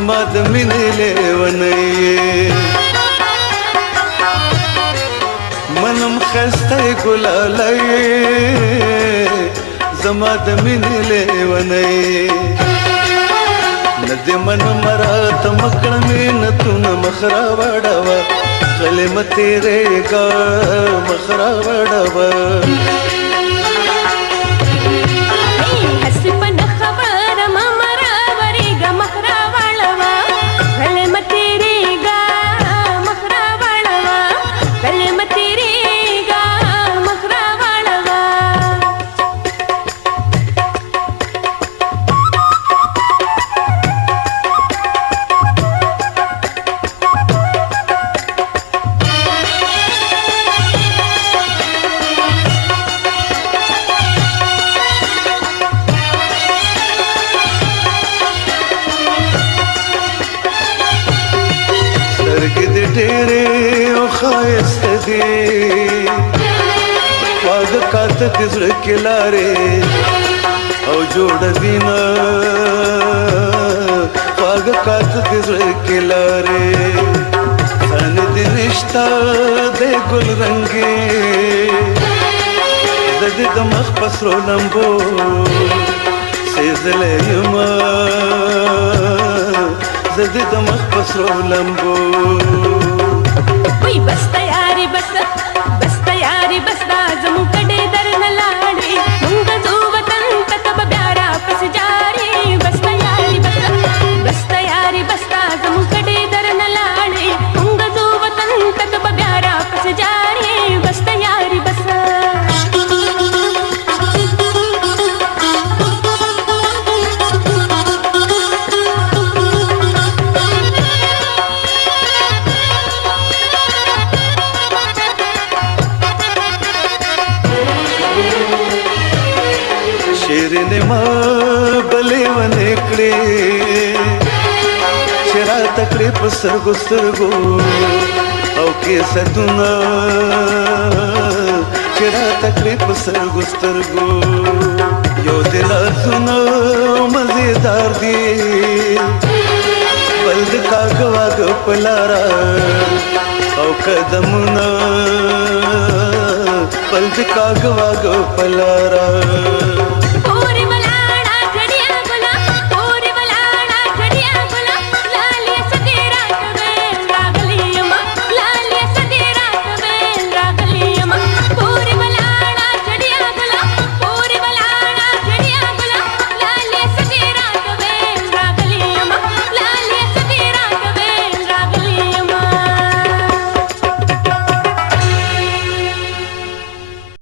زما د مینې لیونی منم ښایسته ګلالی زما د مینې لیونی نه دې منم راته مکړه مینتونه مخ راوړوه غلې مه تېرېږه مخ راوړوه ډېرې او ښایسته دي خواږه کاته د زړه کې لارې او جوړه وینه خواږه کاته د زړه کې لارې ځان دې نشته د ګل رنګې زه دې د مخ په سرو لمبو سېزلی یمه زه دې د مخ په سرو لمبو بس تیاری بس تیاری بس دا زمون کډې درنه لاړې مونږ ځو وطن ته کب بیا را پس جارې بس تیاری بس دا زمون کډې درنه لاړې مونږ ځو وطن ته کب بیا را پس جارې بس تیاری بس شیرینې ما بلې ونې کړې چې راته کړې په سترګو سترګو او کیسټونه چې راته کړې په سترګو سترګو یو دې لاسونه مزېدار دي بل د کاږه واږه په لاره او قدمونه بل د کاږه واږه په لاره